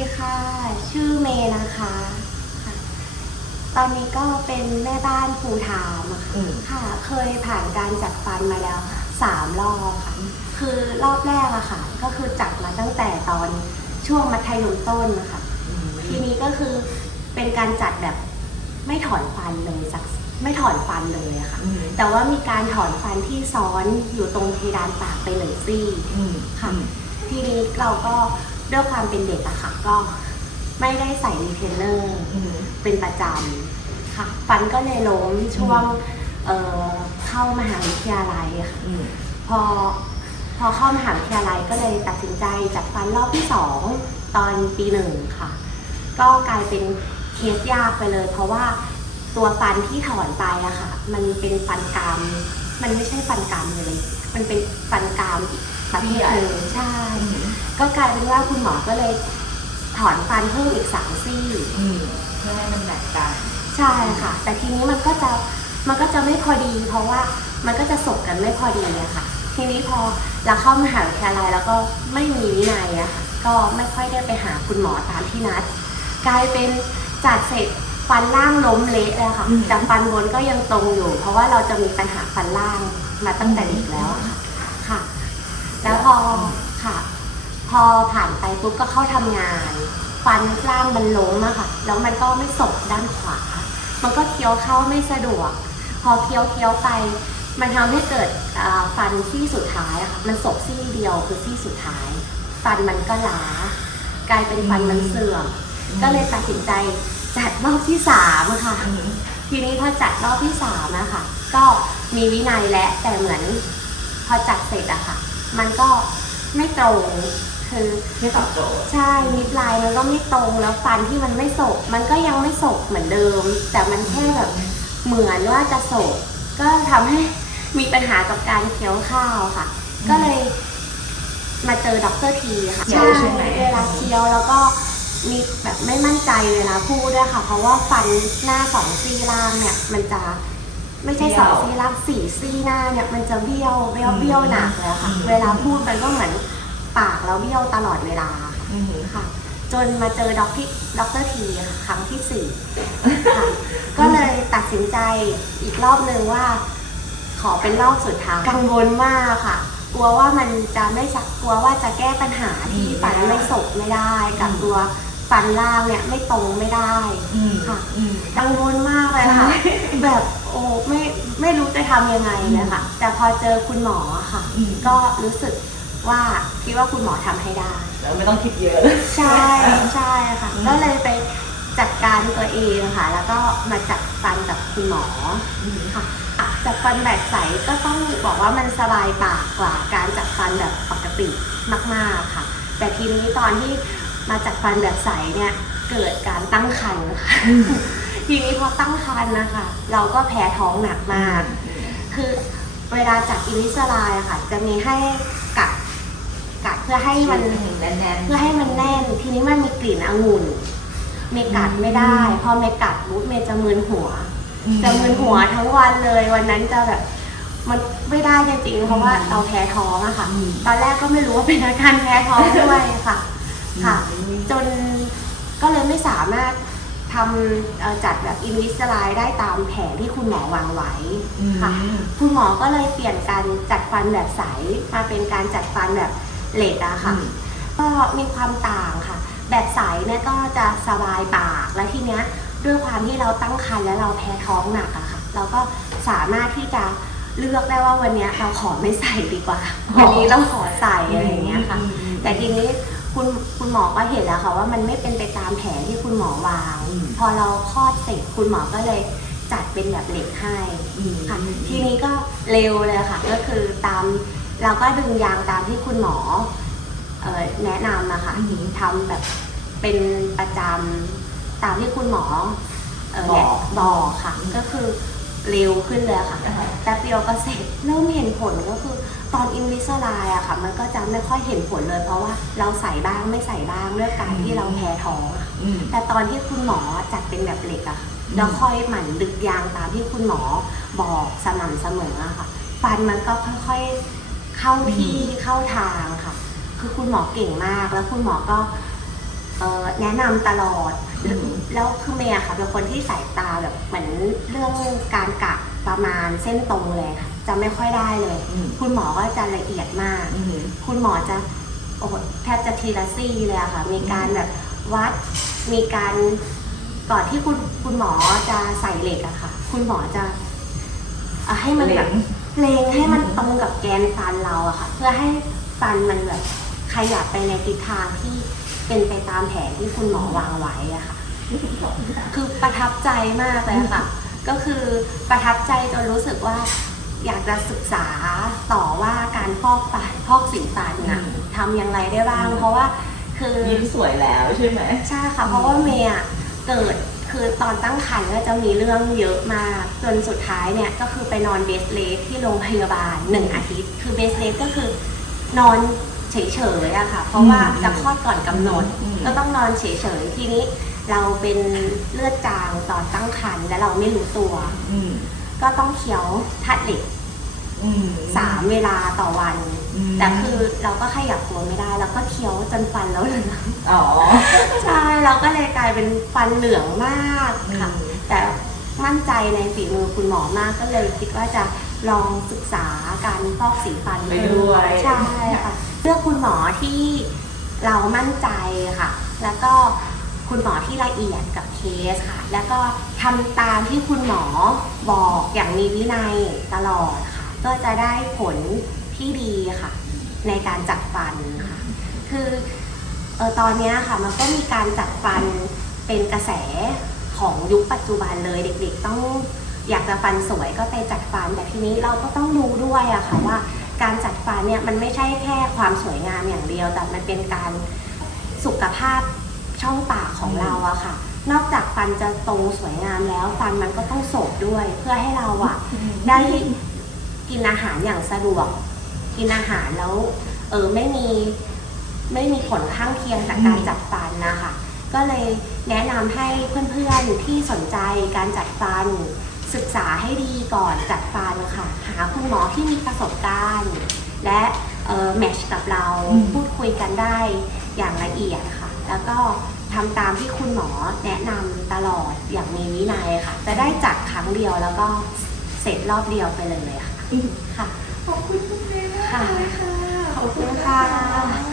ดีค่ะ ชื่อเมย์นะคะค่ะ ตอนนี้ก็เป็นแม่บ้านฟูลไทม์อะค่ะอืม ค่ะ เคยผ่านการจัดฟันมาแล้วค่ะสามรอบค่ะ คือรอบแรกอะค่ะ ก็คือจัดมาตั้งแต่ตอนช่วงมัธยมต้นนะคะ ทีนี้ก็คือเป็นการจัดแบบไม่ถอนฟันเลยสักไม่ถอนฟันเลยอะค่ะอืมแต่ว่ามีการถอนฟันที่ซ้อนอยู่ตรงเพดานปากไปหนึ่งซี่อืมค่ะ ทีนี้เราก็ ด้วยความเป็นเด็กอะค่ะก็ไม่ได้ใส่รีเทนเนอร์อืมเป็นประจำค่ะ ฟันก็เลยล้มช่วงเอ่อเข้ามหาวิทยาลัยค่ะอืมพอพอเข้ามหาวิทยาลัยก็เลยตัดสินใจจัดฟันรอบที่สองตอนปีหนึ่งค่ะ ก็กลายเป็นเคสยากไปเลย เพราะว่าตัวฟันที่ถอนไปอะค่ะ มันเป็นฟันกราม มันไม่ใช่ฟันกรามเลย มันเป็นฟันกรามอีกประเภทหนึ่งใช่ ก็กลายเป็นว่าคุณหมอก็เลยถอนฟันเพิ่มอีกสามซี่อืมเพื่อให้มันแมทกันใช่ค่ะ แต่ทีนี้มันก็จะมันก็จะไม่พอดี เพราะว่ามันก็จะสบกันไม่พอดีอะค่ะ ทีนี้พอเราเข้ามหาวิทยาลัยแล้วก็ไม่มีวินัยอะค่ะก็ไม่ค่อยได้ไปหาคุณหมอตามที่นัด กลายเป็นจัดเสร็จ ฟันล่างล้มเละเลยค่ะ แต่ฟันบนก็ยังตรงอยู่ เพราะว่าเราจะมีปัญหาฟันล่างมาตั้งแต่เด็กแล้วอะค่ะค่ะ แล้วพอค่ะ พอผ่านไปปุ๊บก็เข้าทำงาน ฟันล่างมันล้มอะค่ะ แล้วมันก็ไม่สบด้านขวา มันก็เคี้ยวเข้าไม่สะดวก พอเคี้ยวเคี้ยวไป มันทำให้เกิดอ่าฟันซี่สุดท้ายอะค่ะ มันสบซี่เดียวคือซี่สุดท้าย ฟันมันก็ล้ากลายเป็นฟันมันเสื่อม ก็เลยตัดสินใจ จัดรอบที่สามอะค่ะอืมทีนี้พอจัดรอบที่สามอะค่ะก็มีวินัยและแต่เหมือนพอจัดเสร็จอะค่ะ มันก็ไม่ตรงคือไม่ตอบโจทย์ใช่มิดไลน์มันก็ไม่ตรงแล้วฟันที่มันไม่สบมันก็ยังไม่สบเหมือนเดิม แต่มันแค่แบบเหมือนว่าจะสบก็ทำให้มีปัญหากับการเคี้ยวข้าวค่ะ ก็เลยมาเจอด็อกเตอร์ทีค่ะเคี้ยวใช่ไหมเวลาเคี้ยวแล้วก็ มีแบบไม่มั่นใจเวลาพูดด้วยค่ะ เพราะว่าฟันหน้าสองซี่ล่างเนี่ย มันจะไม่ใช่สองซี่ล่างสี่ซี่หน้าเนี่ยมันจะเบี้ยวเบี้ยวเบี้ยวหนักเลยค่ะ เวลาพูดมันก็เหมือนปากเราเบี้ยวตลอดเวลาค่ะอืมค่ะจนมาเจอด็อกที่ด็อกเตอร์ทีค่ะครั้งที่สี่ค่ะก็เลยตัดสินใจอีกรอบหนึ่งว่า ขอเป็นรอบสุดท้ายกังวลมากค่ะกลัวว่ามันจะไม่สักกลัวว่าจะแก้ปัญหาที่ฟันไม่สบไม่ได้กับตัว ฟันล่างเนี่ยไม่ตรงไม่ได้อืมค่ะอืมกังวลมากเลยค่ะ แบบโอ้ไม่ไม่รู้จะทำยังไงเลยค่ะ แต่พอเจอคุณหมอค่ะอืมก็รู้สึกว่าคิดว่าคุณหมอทำให้ได้แล้วไม่ต้องคิดเยอะ ใช่ใช่ค่ะอืมก็เลยไปจัดการตัวเองค่ะ แล้วก็มาจัดฟันกับคุณหมออืมค่ะจัดฟันแบบใสก็ต้องบอกว่ามันสบายปากกว่าการจัดฟันแบบปกติมาก ๆค่ะ แต่ทีนี้ตอนที่ มาจัดฟันแบบใสเนี่ยเกิดการตั้งครรภ์ค่ะทีนี้พอตั้งครรภ์นะคะ เราก็แพ้ท้องหนักมาก คือเวลาจัดอินิสไลน์อะค่ะ จะมีให้กัดกัดเพื่อให้มันแน่นๆเพื่อให้มันแน่น ทีนี้มันมีกลิ่นองุ่นเมกัดไม่ได้ พอเมกัดปุ๊บเมจะมึนหัว จะมึนหัวทั้งวันเลย วันนั้นจะแบบมันไม่ได้จริงๆเพราะว่าเราแพ้ท้องอะค่ะอืมตอนแรกก็ไม่รู้ว่าเป็นอาการแพ้ท้องด้วยค่ะ ค่ะ จนก็เลยไม่สามารถทำเอ่อจัดแบบอินวิสไลด์ได้ตามแผนที่คุณหมอวางไว้ค่ะอืมคุณหมอก็เลยเปลี่ยนการจัดฟันแบบใสมาเป็นการจัดฟันแบบเหล็กอะค่ะอืมก็มีความต่างค่ะ แบบใสเนี่ยก็จะสบายปากและทีเนี้ยด้วยความที่เราตั้งครรภ์และเราแพ้ท้องหนักอะค่ะ เราก็สามารถที่จะเลือกได้ว่าวันเนี้ยเราขอไม่ใส่ดีกว่าวันนี้เราขอใส่อะไรอย่างเงี้ยค่ะ แต่ทีนี้ คุณคุณหมอก็เห็นแล้วค่ะว่ามันไม่เป็นไปตามแผนที่คุณหมอวาง อืม พอเราคลอดเสร็จคุณหมอก็เลยจัดเป็นแบบเหล็กให้อืมค่ะทีนี้ก็เร็วเลยค่ะ ก็คือตามเราก็ดึงยางตามที่คุณหมอเอ่อแนะนำนะคะอืมทำแบบเป็นประจำตามที่คุณหมอเอ่อบอก แนะบอกค่ะ ก็คือ เร็วขึ้นเลยค่ะอ่าฮะแป๊บเดียวก็เสร็จเริ่มเห็นผลก็คือตอนอินวิสไลอะค่ะ มันก็จะไม่ค่อยเห็นผลเลย เพราะว่าเราใส่บ้างไม่ใส่บ้างเรื่องการที่เราแพ้ท้องอะค่ะอืมแต่ตอนที่คุณหมอจัดเป็นแบบเหล็กอะค่ะอืมแล้วค่อยหมั่นดึกยางตามที่คุณหมอบอกสม่ำเสมออะค่ะ ฟันมันก็ค่อยๆเข้าที่เข้าทางค่ะ คือคุณหมอเก่งมากแล้วคุณหมอก็เอ่อ แนะนำตลอดแล้วคือเมย์อะค่ะเป็นคนที่สายตาแบบเหมือนเรื่องการกะประมาณเส้นตรงเลยค่ะจะไม่ค่อยได้เลย อืมคุณหมอก็จะละเอียดมาก อืม คุณหมอจะโอ้โหแทบจะทีละซี่เลยอะค่ะ มีการแบบวัด มีการก่อนที่คุณคุณหมอจะใส่เหล็กอะค่ะ คุณหมอจะเอาให้มันแบบเล็งเลงให้มันตรงกับแกนฟันเราอะค่ะ เพื่อให้ฟันมันแบบ ขยับไปในทิศทางที่เป็นไปตามแผนที่คุณหมอวางไว้อะค่ะ คือประทับใจมากเลยค่ะ ก็คือประทับใจจนรู้สึกว่าอยากจะศึกษาต่อว่าการฟอกฟันฟอกสีฟันน่ะทำอย่างไรได้บ้าง เพราะว่าคือยิ้มสวยแล้วใช่ไหมใช่ค่ะ เพราะว่าเมย์อะเกิดคือตอนตั้งครรภ์ก็จะมีเรื่องเยอะมากจนสุดท้ายเนี่ยก็คือไปนอนเบสเลสที่โรงพยาบาลหนึ่งอาทิตย์ คือเบสเลสก็คือนอน เฉยๆอะค่ะ เพราะว่าอืมจะคลอดก่อนกำหนดอืมก็ต้องนอนเฉยๆ ทีนี้เราเป็นเลือดจางตอนตั้งครรภ์และเราไม่รู้ตัว อืมก็ต้องเคี้ยวทัดเหล็กอืม สามเวลาต่อวันมแต่คือเราก็ขยับตัวไม่ได้ เราก็เคี้ยวจนฟันแล้วเหลือง อ๋อ ใช่เราก็เลยกลายเป็นฟันเหลืองมากค่ะ อืม แต่มั่นใจในฝีมือคุณหมอมากก็เลยคิดว่าจะลองศึกษาการฟอกสีฟันไปด้วย ใช่ค่ะเลือกคุณหมอที่เรามั่นใจค่ะ แล้วก็คุณหมอที่ละเอียดกับเคสค่ะ แล้วก็ทำตามที่คุณหมอบอกอย่างมีวินัยตลอดค่ะ ก็จะได้ผลที่ดีค่ะ ในการจัดฟันค่ะ คือเออตอนนี้ค่ะมันก็มีการจัดฟันเป็นกระแสของยุคปัจจุบันเลยเด็กๆต้องอยากจะฟันสวยก็ไปจัดฟันแต่ทีนี้เราก็ต้องดูด้วยอะค่ะว่า การจัดฟันเนี่ยมันไม่ใช่แค่ความสวยงามอย่างเดียว แต่มันเป็นการสุขภาพช่องปากของเราอะค่ะ นอกจากฟันจะตรงสวยงามแล้ว ฟันมันก็ต้องโสดด้วย เพื่อให้เราอะได้กินอาหารอย่างสะดวก กินอาหารแล้วเออไม่มีไม่มีผลข้างเคียงจากการจัดฟันนะคะ ก็เลยแนะนำให้เพื่อนๆที่สนใจการจัดฟัน ศึกษาให้ดีก่อนจัดฟันค่ะ หาคุณหมอที่มีประสบการณ์ และเออแมชกับเราอืมพูดคุยกันได้อย่างละเอียดค่ะ แล้วก็ทำตามที่คุณหมอแนะนำตลอดอย่างมีวินัยค่ะ จะได้จัดครั้งเดียวแล้วก็เสร็จรอบเดียวไปเลยค่ะอืมค่ะ ขอบคุณคุณเมย์มากเลยค่ะ ขอบคุณค่ะ